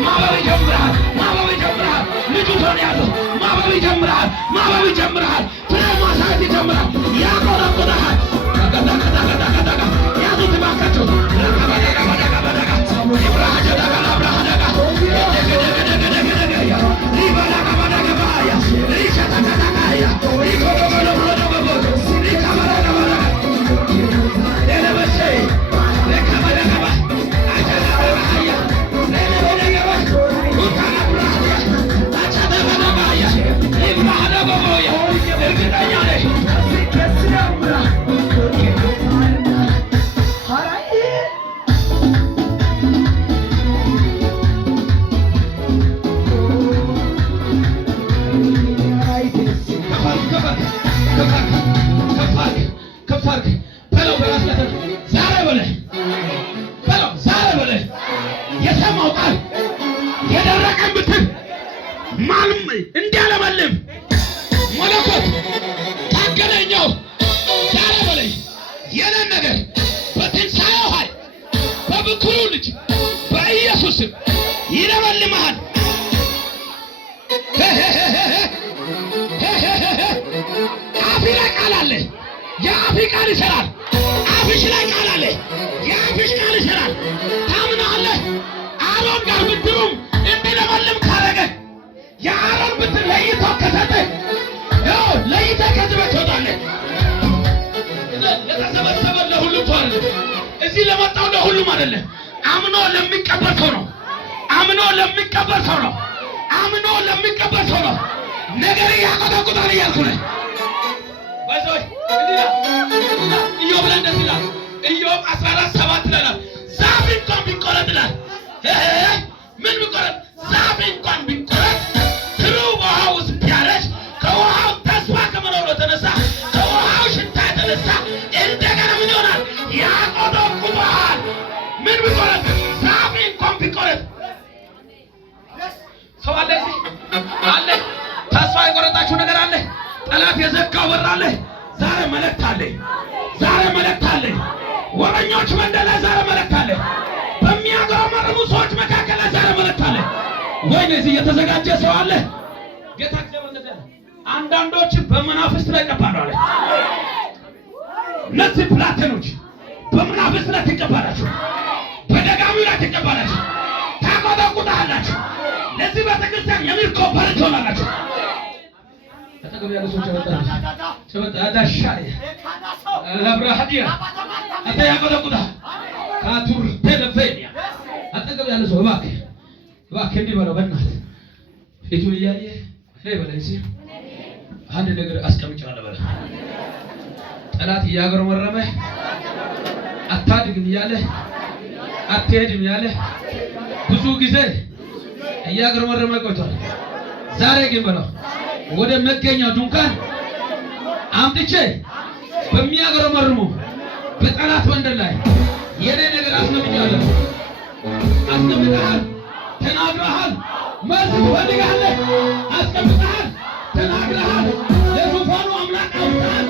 ማበብ ይጀምራል። ማበብ ይጀምራል። ልጁ ተያዘው ማበብ ይጀምራል። ማበብ ይጀምራል። ፍሬ ማሳየት ይጀምራል። ያቆረቁረሃል። ያዙት ባካቸው እንዲያለመልም መለኮት ታገለኛው ዛሬ በላይ የነን ነገር በትንሣኤው ኃይል በብኩሩ ልጅ በኢየሱስ ስም ይለመልምሃል። አፊ ላይ ቃል አለ። የአፊ ቃል ይሰራል። አፊሽ ላይ ቃል አለ። የአፊሽ ቃል ይሰራል። ታምናለህ? አሮን ጋር ብትሩም እንዲለመልም ካረገ የአሮን ብትር ለይቶ ከሰጠህ ለይተህ ከዚህ ቤት ትወጣለህ። ለተሰበሰበ ለሁሉም ሰው አይደለም። እዚህ ለመጣው ለሁሉም አይደለም። አምኖ ለሚቀበል ሰው ነው። አምኖ ለሚቀበል ሰው ነው። አምኖ ለሚቀበል ሰው ነው። ነገር ያቆጠቁጣል እያልኩ ነኝ። ወይሶች ኢዮብ ላይ እንደዚህ ይላል። ኢዮብ 14:7 ይላል። ዛፍ እንኳን ቢቆረጥ ይላል። ምን ቢቆረጥ? ዛፍ እንኳን ቢቆረጥ ትሩ በውሃ ውስጥ ቢያረጅ ከውሃው ተስፋ ከመኖሩ የተነሳ ከውሃው ሽታ የተነሳ እንደገና ምን ይሆናል? ያቆጠቁጣል። ምን ቢቆረጥ? ዛፍ እንኳን ቢቆረጥ። ሰው አለ እዚህ አለ። ተስፋ የቆረጣችሁ ነገር አለ። ጠላት የዘጋው በር አለ። ዛሬ መልእክት አለ። ዛሬ መልእክት አለ። ወረኞች መንደር ላይ ዛሬ መልእክት አለ። በሚያገረመርሙ ሰዎች መካከል ላይ ዛሬ መልእክት አለ። ወይኔ እዚህ የተዘጋጀ ሰው አለ። ጌታ እግዚአብሔር አንዳንዶች በመናፍስት ላይ ይቀባሉ አለ። እነዚህ ብላቴኖች በመናፍስት ላይ ትቀባላችሁ፣ በደጋሚው ላይ ትቀባላችሁ፣ ታቆጠቁጣላችሁ። ለዚህ ቤተክርስቲያን የሚርኮ በር ትሆናላችሁ። አጠገብ ያሉ ሰዎች አጠገብ ያለ ሰው እባክህ እንዲህ በለው። በእናትህ ፊቱን እያየ በላይ ሲል አንድ ነገር አስቀምጫለሁ በለው። ጠላት እያገረመረመ አታድግም እያለ አትሄድም እያለ ብዙ ጊዜ እያገረመረመ ቆይቷል። ዛሬ ግን በለው ወደ መገኛው ድንኳን አምጥቼ በሚያገረመርሙ በጠላት መንደር ላይ የኔ ነገር አስቀምጫለሁ። አስቀምጠሃል፣ ተናግረሃል፣ መልስ ትፈልጋለህ። አስቀምጠሃል፣ ተናግረሃል፣ ለዙፋኑ አምላክ አውጥተሃል፣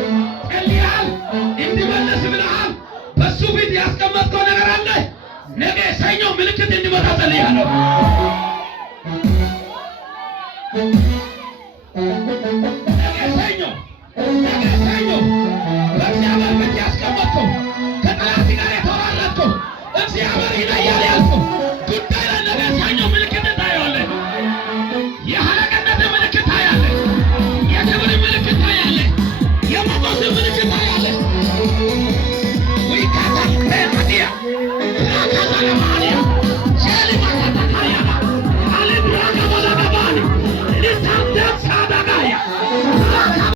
ጸልየሃል፣ እንዲመለስ ብለሃል። በሱ ፊት ያስቀመጥከው ነገር አለ። ነገ ሰኞ ምልክት እንዲመጣ ጸልያለሁ።